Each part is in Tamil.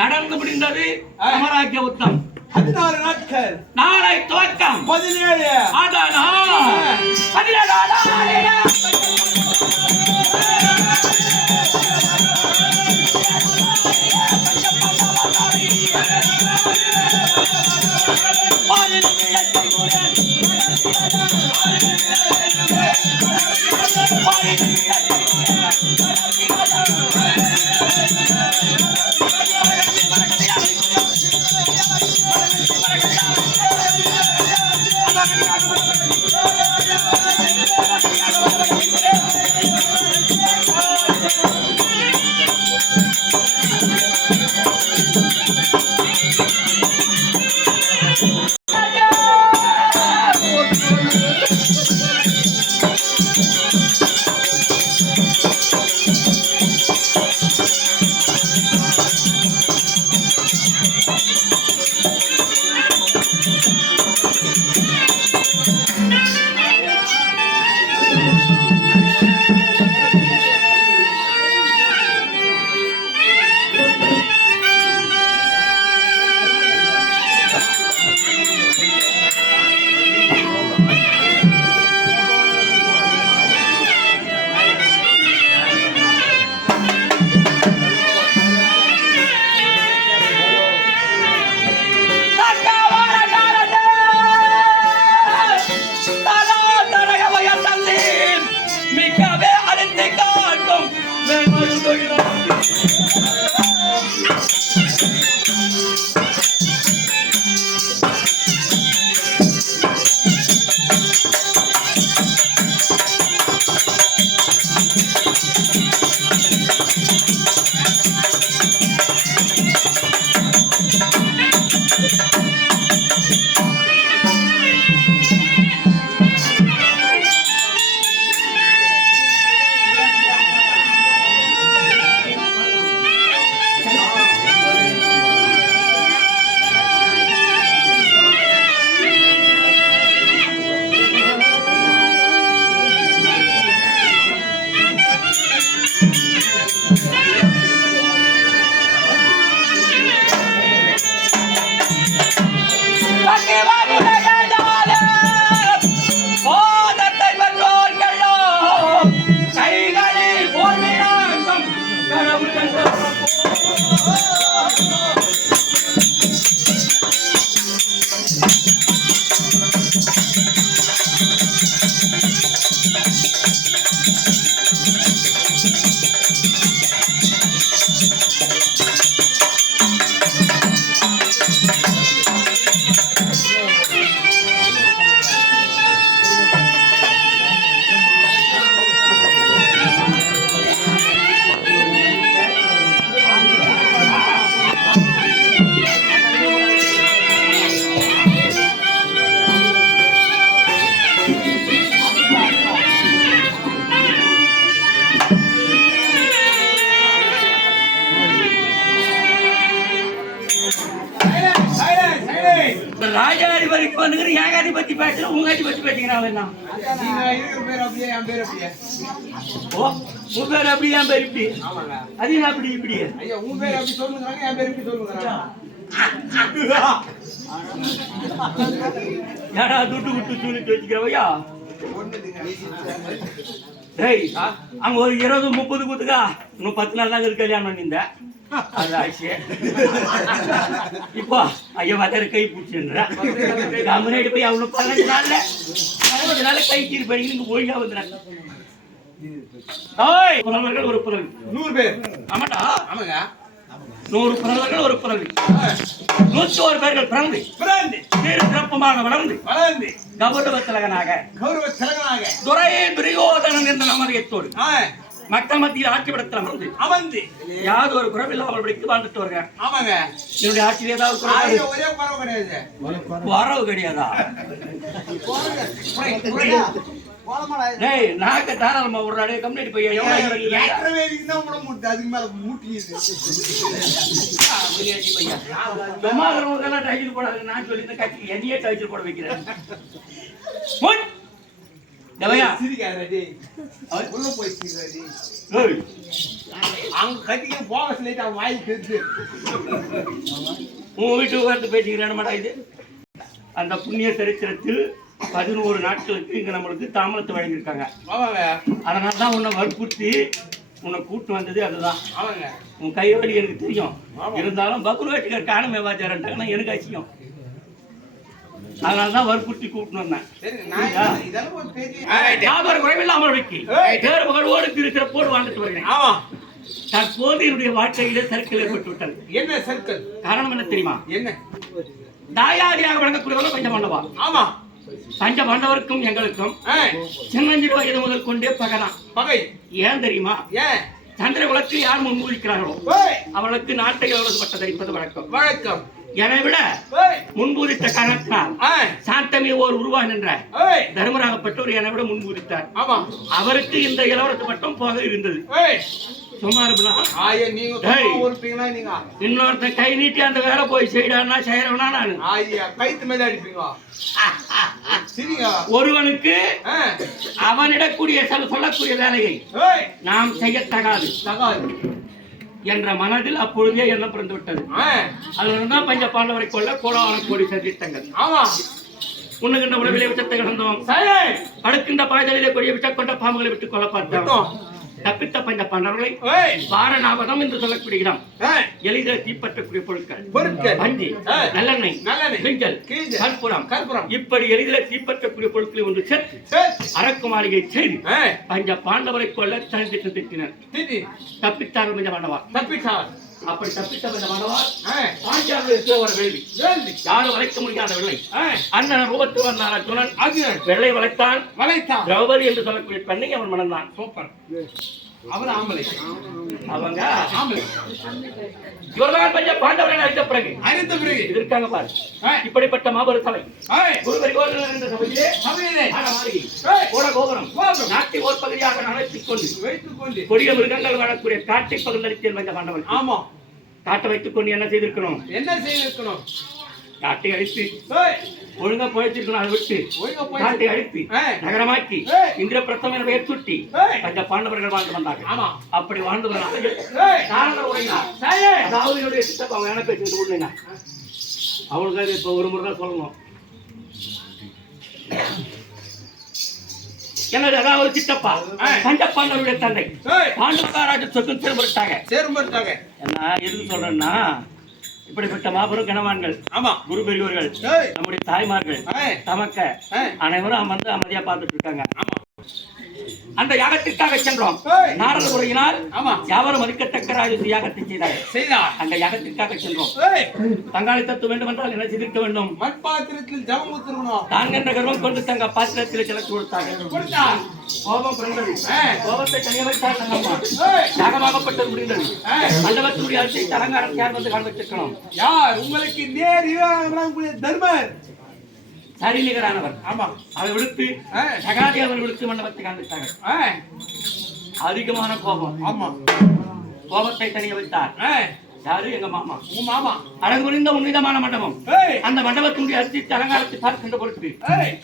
நடந்து முடிந்தது சமராஜ்ய யுத்தம் 16 நாட்கள். நாளை துவக்கம் 17. அதனால் 17 ராஜாதிபதிக்கு வந்து ஏகாதிபதி பேசுற உங்காதி பத்தி பேசுகிறான் உன் பேர் அப்படி என் பேர் இப்படி அது அப்படி இப்படி ஏடா துட்டு விட்டு சூழ்நிலை வச்சுக்கிறவையா டேய் அங்க ஒரு 20-30 கூத்துக்கா இன்னும் 10 நாள் தான் கல்யாணம் பண்ணியிருந்த அது ஆச்சு. இப்போ ஐயா வதற கை பிடிச்சிருந்தா முன்னாடி போய் அவனு 15 நாள்ல கை கீழ் பண்ணி இங்க ஒழுங்கா வந்துடுறாங்க. புலவர்கள் ஒரு புலவி 100 பேர். ஆமாட்டா. ஆமாங்க. 100 புலவர்கள் ஒரு புலவி 101 பேர்கள் பிறந்து சீர சிறப்புமாக வளர்ந்து கௌரவ திலகனாக துரை துரியோதனன் என்ற நாமதயத்தோடு மக்கள் மத்தியில் ஆட்சி படத்தில் அமர்ந்து யாவது ஒரு குறைவில்லாமல் படித்து வாழ்ந்துட்டு வருகிறேன். ஆமாங்க. என்னுடைய ஆட்சியில் ஏதாவது வரவு கிடையாதா? நாக்க தாராளமா ஒரு நாடே கம்ப்ளீட் போய் போடாது. நான் சொல்லி இந்த கட்சிக்கு என்னையே டச்சில் போட வைக்கிறேன். உன் வீட்டுக்கு வந்து பேசிக்கிறேன். இது அந்த புண்ணிய சரித்திரத்தில் 11 நாட்களுக்கு இங்க நம்மளுக்கு தாமதத்தை வழங்கியிருக்காங்க. அதனாலதான் உன்னை வற்புறுத்தி உன்னை கூட்டு வந்தது. அதுதான் உன் கையோடு எனக்கு தெரியும். இருந்தாலும் பகுரு வேட்டுக்கார் காணமே வாச்சாரன்ட்டாங்கன்னா எனக்கு அசியம். அதனாலதான் வற்புறுத்தி கூப்பிட்டு வந்தேன். குறைவில்லாமல் வைக்கி தேர் மகளோடு திருச்சிறப்போடு வாழ்ந்துட்டு வருகிறேன். தற்போது என்னுடைய வாழ்க்கையிலே சர்க்கிள் ஏற்பட்டு விட்டது. என்ன சர்க்கிள்? காரணம் என்ன தெரியுமா? என்ன? தாயாதியாக வழங்கக்கூடியவர்கள் பஞ்ச பாண்டவா. ஆமா. பஞ்ச பாண்டவருக்கும் எங்களுக்கும் சின்னஞ்சிறு வயது முதல் கொண்டே பகை. ஏன் தெரியுமா? சந்திர குலத்தில் யார் முன்மூலிக்கிறார்களோ அவர்களுக்கு நாட்டை பட்ட தரிப்பது வழக்கம். என்னை விட முன்பூதித்த காரணத்தினால் சாந்தமி ஓர் உருவான் என்ற தர்மராகப்பட்டவர் என்னை விட முன்பூதித்தார். அவருக்கு இந்த இளவரசு பட்டம் போக இருந்தது. சும்மா இன்னொருத்த கை நீட்டி அந்த வேலை போய் செய்யறான்னா செய்யறவனா நான் கைத்து மேல அடிப்பீங்க. ஒருவனுக்கு அவனிடக்கூடிய சொல்லக்கூடிய வேலையை நாம் செய்ய தகாது என்ற மனதில் அப்பொழுதே எண்ணம் பிறந்து விட்டது. அதுதான் பஞ்ச பாண்டவரை கொள்ள கோடான கோடி சதித்தங்கள். உண்ணுகின்ற உணவிலே விஷத்தை கிடந்தோம். படுக்கின்ற பாய்தலிலே கொடிய விஷ கொண்ட பாம்புகளை விட்டு கொள்ள பார்த்தோம். தப்பித்த பஞ்ச பாண்டவர்களை வாரணாவதம் என்று சொல்லப்படுகிறோம். எளிதில் தீப்பற்றக்கூடிய பொருட்கள் பஞ்சி, நல்லெண்ணெய், கற்பூரம் இப்படி எளிதில் தீப்பற்றக்கூடிய பொருட்களை ஒன்று சேர்த்து அரக்கு மாளிகை செய்து பஞ்ச பாண்டவரை கொள்ள தனித்திட்டு திட்டினர். தப்பித்தார்கள் பஞ்ச பாண்டவா. அப்படி தப்பித்த பஞ்ச பாண்டவா ஒரு வேள்வி யாரும் வளைக்க முடியாத வெள்ளை அண்ணன் ரூபத்தில் வந்தார் அர்ஜுனன். வெள்ளை வளைத்தான். திரௌபதி என்று சொல்லக்கூடிய பெண்ணை அவன் மணந்தான். சூப்பர். அவங்க இவர்தான் பஞ்ச பாண்டவர்கள் அறிந்த பிறகு இருக்காங்க பாரு. இப்படிப்பட்ட மாபெரும் சபை கோபுரம் நாட்டை ஓர் பகுதியாக நடத்திக் கொண்டு கொடிய மிருகங்கள் வாழக்கூடிய காட்டை பகுந்தளித்தேன் பஞ்ச பாண்டவர்கள். ஆமா. காட்டை வைத்துக் கொண்டு என்ன செய்திருக்கணும்? காட்டை அழித்து ஒழுங்கா போயிச்சிருக்கணும். அதை விட்டு காட்டை அழித்து நகரமாக்கி இந்திர பிரதம என பெயர் சுட்டி பஞ்ச பாண்டவர்கள் வாழ்ந்து வந்தாங்க. அப்படி வாழ்ந்து வந்தாங்க. அதாவது என்னுடைய சித்தப்பா அவங்க என்ன பேசிட்டு விடுங்க. அவங்களுக்கு இப்ப ஒரு முறை தான் சொல்லணும். எனது அதாவது சித்தப்பா பஞ்ச பாண்டவருடைய தந்தை பாண்டவராஜ சொத்து சேர்ந்துட்டாங்க. என்ன எதுக்கு சொல்றேன்னா இப்படிப்பட்ட மாபெரும் கணவான்கள் குரு பெரியவர்கள் நம்முடைய தாய்மார்கள் தமக்க அனைவரும் அமர்ந்து அமைதியா பார்த்துட்டு இருக்காங்க. அந்த யாகத்திற்காக சென்றோம். நாரத முறையினால் யாவரும் மதிக்கத்தக்க யாகத்தை செய்தார். அந்த யாகத்திற்காக சென்றோம். தங்காளி தத்து வேண்டும் என்றால் என்ன செய்திருக்க வேண்டும்? மண்பாத்திரத்தில் ஜலம் ஊற்றணும். தாங்கென்ற கர்வம் கொண்டு தங்க பாத்திரத்தில் செலுத்தி கொடுத்தாங்க. கோபம் பிறந்தது. கோபத்தை தனிய வைத்தால் யாகமாகப்பட்டது முடிந்தது. மண்டபத்துடைய அரசை அலங்காரம் யார் வந்து காண்பிச்சிருக்கணும்? யார்? உங்களுக்கு நேர் தர்மர் சரிநிகரானவர். ஆமா. அதை விடுத்து சகாதி அவர்களுக்கு மண்டபத்தை காண்பித்தார்கள். அதிகமான கோபம். ஆமா. கோபத்தை தனிய வைத்தார். யாரு? எங்க மாமா. உங்க மாமா. அழகுறிந்த உன்னிதமான மண்டபம். அந்த மண்டபத்தினுடைய அரிசி அலங்காரத்தை பார்க்கின்ற பொருட்டு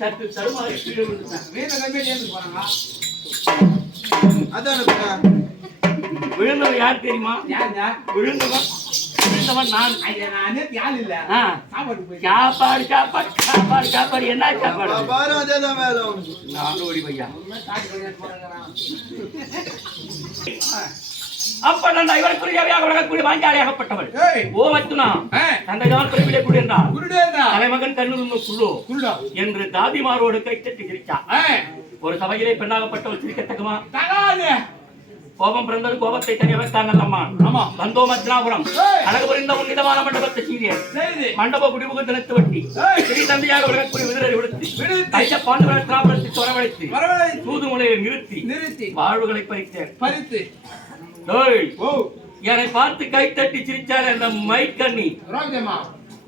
சற்று தருமாறி விழுந்தவர் யார் தெரியுமா? விழுந்தவன் நான். சாப்பாடு என்ன சாப்பாடு? அப்ப நான் இவருக்குரியவையாக விளங்கக்கூடிய வாஞ்சாலியாகப்பட்டவள் ஏய். ஓ வச்சுனா தந்தைதான் குறிப்பிலே கூடியிருந்தார் குருடேதா தலைமகன் கண்ணூர் குள்ளோ குருடா என்று தாதிமாரோடு கை தட்டி சிரித்தார் ஒரு சபையிலே பெண்ணாகப்பட்டவள் சிரிக்கத்தக்கமா தகாதே கோபம் பிறந்தது கோபத்தை தனிய வைத்தான் நல்லம்மா ஆமா வந்தோ மத்னாபுரம் அழகு புரிந்த உன்னிதமான மண்டபத்தை சீரியர் செய்தி மண்டப குடிமுக தினத்து வட்டி ஸ்ரீ தந்தையாக விளக்கக்கூடிய விதிரை விடுத்து கைத்த பாண்டுவரத்தினாபுரத்தை சொரவழைத்து வரவழை தூதுமுலையை நிறுத்தி நிறுத்தி வாழ்வுகளை பறித்தேன் பறித்து ஓ என்னை பார்த்து கை தட்டி சிரிச்சாரு அந்த மைக்கண்ணி ரோஜமா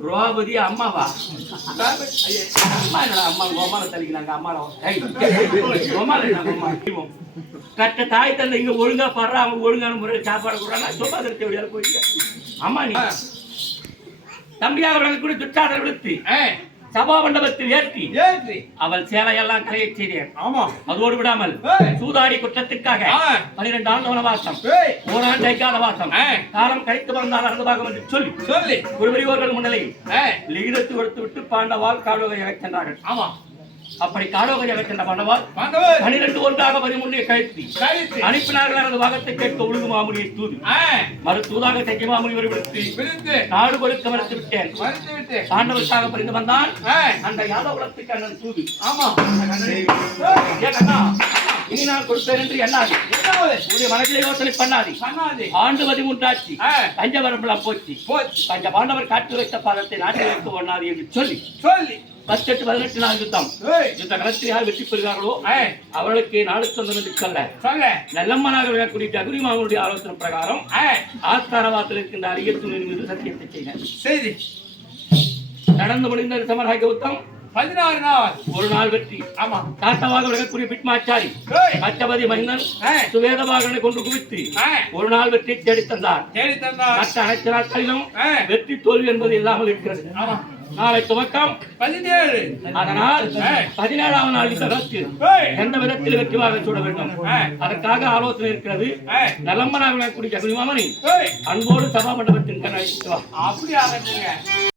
ரோபதி அம்மாவா அம்மா என்னடா அம்மா அம்மாவை தள்ளிக்கிறாங்க அம்மா கட்ட தாய் தந்தை இங்க ஒழுங்கா பாடுறா அவங்க ஒழுங்கான முறையில் சாப்பாடு கொடுறாங்க சுபாதத்தை விட போயிட்டு அம்மா நீ தம்பியாக கூட துட்டாதல் விடுத்து சபா மண்டபத்தில் ஏற்றி ஏற்றி அவள் சேலையெல்லாம் கலையை செய்தேன் ஆமா அதோடு விடாமல் சூதாடி குற்றத்திற்காக 12 ஆண்டு வனவாசம் ஓராண்டு ஐக்காத வாசம் காலம் கழித்து வந்தால் அறந்தபாகம் என்று சொல்லி சொல்லி குருபரியோர்கள் முன்னிலையில் லிகிதத்து கொடுத்து விட்டு பாண்டவால் காடோகையாக சென்றார்கள் ஆமா அப்படி காடோகையாக சென்ற பாண்டவால் 12 ஒன்றாக 13 கழித்து அனுப்பினார்கள் அந்த பாகத்தை கேட்க உழுகு மாமுனியை தூது மறு தூதாக தைக்க மாமுனிவரை விடுத்து நாடு கொடுக்க மறுத்து விட்டேன் பாண்டவருக்காக புரிந்து வந்தான் அந்த யாதவகுலத்துக்கு அண்ணன் தூது ஆமா ஏன்னா இனி நான் கொடுப்பேன் என்று எண்ணாது உடைய மனதிலே யோசனை பண்ணாது ஆண்டு 13 ஆட்சி பஞ்சவரம்பெல்லாம் போச்சு பஞ்ச பாண்டவர் காட்டு வைத்த பாதத்தை நாட்டில் வைக்க ஒண்ணாது என்று சொல்லி 18 நாள் யுத்தம் யுத்த களத்தில் யார் வெற்றி பெறுகிறார்களோ அவர்களுக்கு நாடு சொந்தம் என்று சொல்ல நல்லம்மனாக விழக்கூடிய அகுரி மாமனுடைய ஆலோசனை பிரகாரம் ஆஸ்தாரவாத்தில் இருக்கின்ற அரிய துணியின் மீது சத்தியத்தை செய்தி நடந்து முடிந்த சமரக யுத்தம் 16 நாள் ஒரு நாள் வெற்றி ஆமா தாத்தவாக விளக்கக்கூடிய பிட்மாச்சாரி பச்சபதி மகிந்தன் சுவேதபாகனை கொண்டு குவித்து ஒரு நாள் வெற்றி தேடி தந்தார் மற்ற அனைத்து நாட்களிலும் வெற்றி தோல்வி என்பது இல்லாமல் இருக்கிறது ஆமா நாளை துவக்கம் 17 அதனால் 17ஆம் நாள் எந்த விதத்தில் வெற்றிவாக சூட வேண்டும் அதற்காக ஆலோசனை இருக்கிறது நல்லம்மனாக விளக்கக்கூடிய அகுரி மாமனை அன்போடு சபா மண்டபத்தின் கண் அழைத்து அப்படி ஆகட்டுங்க